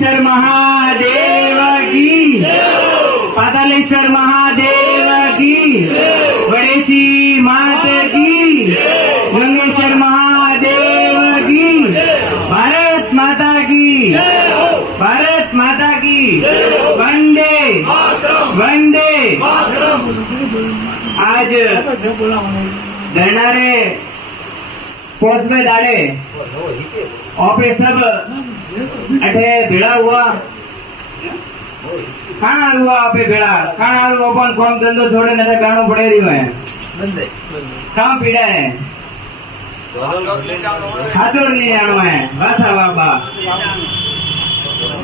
पातालेश्वर महादेव की, पातालेश्वर महादेव की, गणेशी मात की, गंगेश्वर महादेव की, भारत माता की, भारत माता की, वंदे वंदे। आज धरनारे पोस्ट में डाले ऑफिस सब अठे भेड़ा हुआ खाना हुआ आपे भेड़ा खाना ओपन काम धंधो छोड़े न गाणो पड़े रही है काम पीड़ा है खातोर नहीं जानो है बस बाबा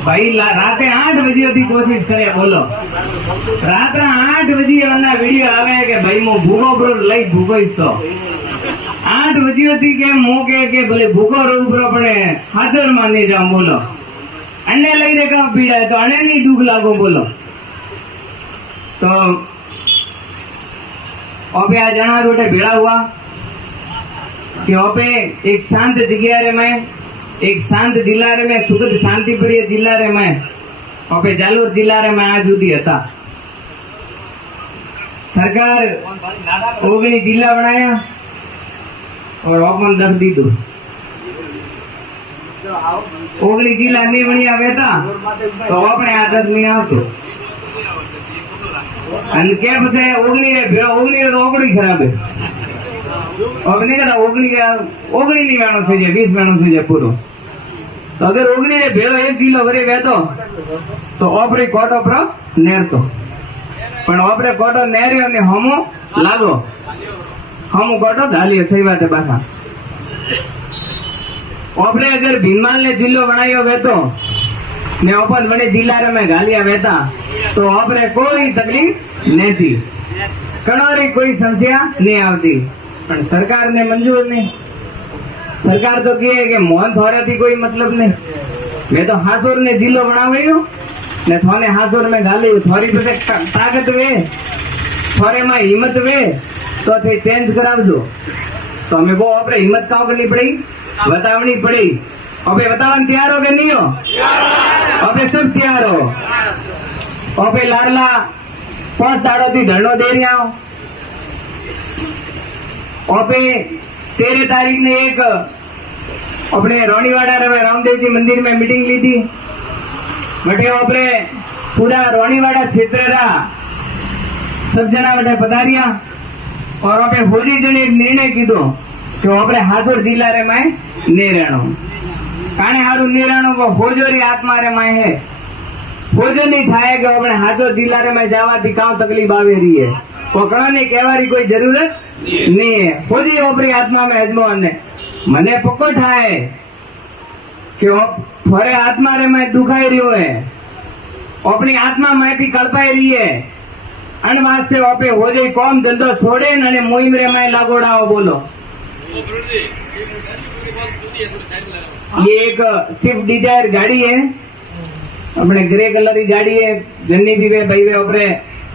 भाई रात 8 बजे थी कोशिश करे बोलो रात 8 बजे वरना वीडियो आवे के भाई मु भूखो ब्रो लई भूखो तो 8 बजे थी के मु के भले भूखो रहू ब्रो पड़े हाजर मानी जाऊं बोलो अन्य लई देखा पीड़ा है तो अने नहीं दुख लागो बोलो तो अबे आज जना रोटे भेड़ा हुआ कि अबे एक शांत जगह रे मैं एक शांत जिला रे में सुखद शांति प्रिय जिला रे में अबे जालोर जिला रे में आज उदी था सरकार 19 जिला बनाया और अपन दख दी 19 जिला नहीं बनिया वेता तो अपने आदत नहीं आवतो अन के पछे 19 तो ओगणी खराब है ओगणी का ओगणी नहीं वेणो से 20 वेणो से पूरो तो अगर 19 ने भेड़ो एक जिलो भरी वेतो तो ओपरी कोटो पर नेरतो पण ओपरे कोटो नेरियो ने हमो लागो हमो कोटो घालियो सही बात है पासा ओपरे अगर भीमाल ने जिलो बनायो वेतो ने ओपन बने जिला रे में घालिया वेता तो ओपरे कोई तकलीफ नहीं थी कणोरी कोई समस्या नहीं आवती पण सरकार ने मंजूर नहीं सरकार तो कहे कि मोहन थोड़े थी कोई मतलब नहीं मैं तो हासोर ने जिलो बनाव्यो ने थोने हासोर में घाली थोड़ी पे ताकत वे थोड़े में हिम्मत वे तो थे चेंज करावजो तो हमें वो अपने हिम्मत काउ करनी पड़ी बतावनी पड़ी अबे बतावन तैयार हो के नहीं हो अबे सब तैयार हो अबे लारला 5 दाड़ो थी धरनो दे रहा हो अबे 13 तारीख ने एक अपने रोनीवाड़ा रे रामदेव जी मंदिर में मीटिंग ली थी बटे अपने पूरा रोनीवाड़ा क्षेत्र रा सब जना बटे पधारिया और अपने होली जने एक निर्णय कीधो कि अपने हाजोर जिला रे में नहीं रहनो काने हारू नहीं रहनो वो होजोरी आत्मा रे में है होजो नहीं थाए कि अपने हाजोर जिला रे में जावा थी काउ तकलीफ आवे रही है वो कणा ने कहवारी कोई जरूरत नहीं है खुद ओपरी आत्मा में अजमो ने मने पक्को थाए कि थोड़े आत्मा रे में दुखाई रही है अपनी आत्मा में भी कल्पाई रही है अन वास्ते ओपे हो जाए कौम धंधो छोड़े ने मुहिम रे में लागोड़ाओ बोलो ये एक स्विफ्ट डिजायर गाड़ी है अपने ग्रे कलर की गाड़ी है जन्नी भी वे भाई वे ओपरे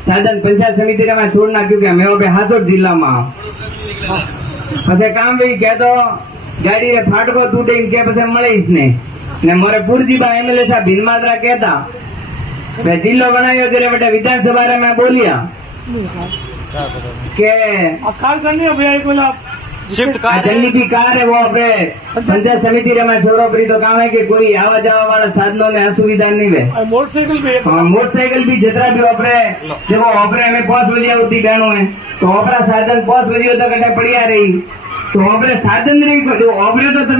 साधन पंचायत समिति रे में छोड़ना क्योंकि मैं ओपे हाजोर जिला में पछे काम भी कह दो गाड़ी रे फाटको तूटे के पछे मळीस ने मोरे पुरजीबा एमएलए साहब भीनमादरा कहता मैं जिलो बनायो जरे बेटा विधानसभा रे मैं बोलिया के कार करनी है भैया कोई शिफ्ट कार जन्नी भी कार है वो अपने पंचायत समिति रे में छोड़ो परी तो काम है कि कोई आवा जावा वाला साधनों ने असुविधा नहीं है मोटरसाइकिल भी हाँ मोटरसाइकिल भी जितना भी अपने देखो अपने में 5 बजे होती बहनों है तो अपना साधन 5 बजे तक पड़िया रही तो अपने साधन नहीं जो अपने तो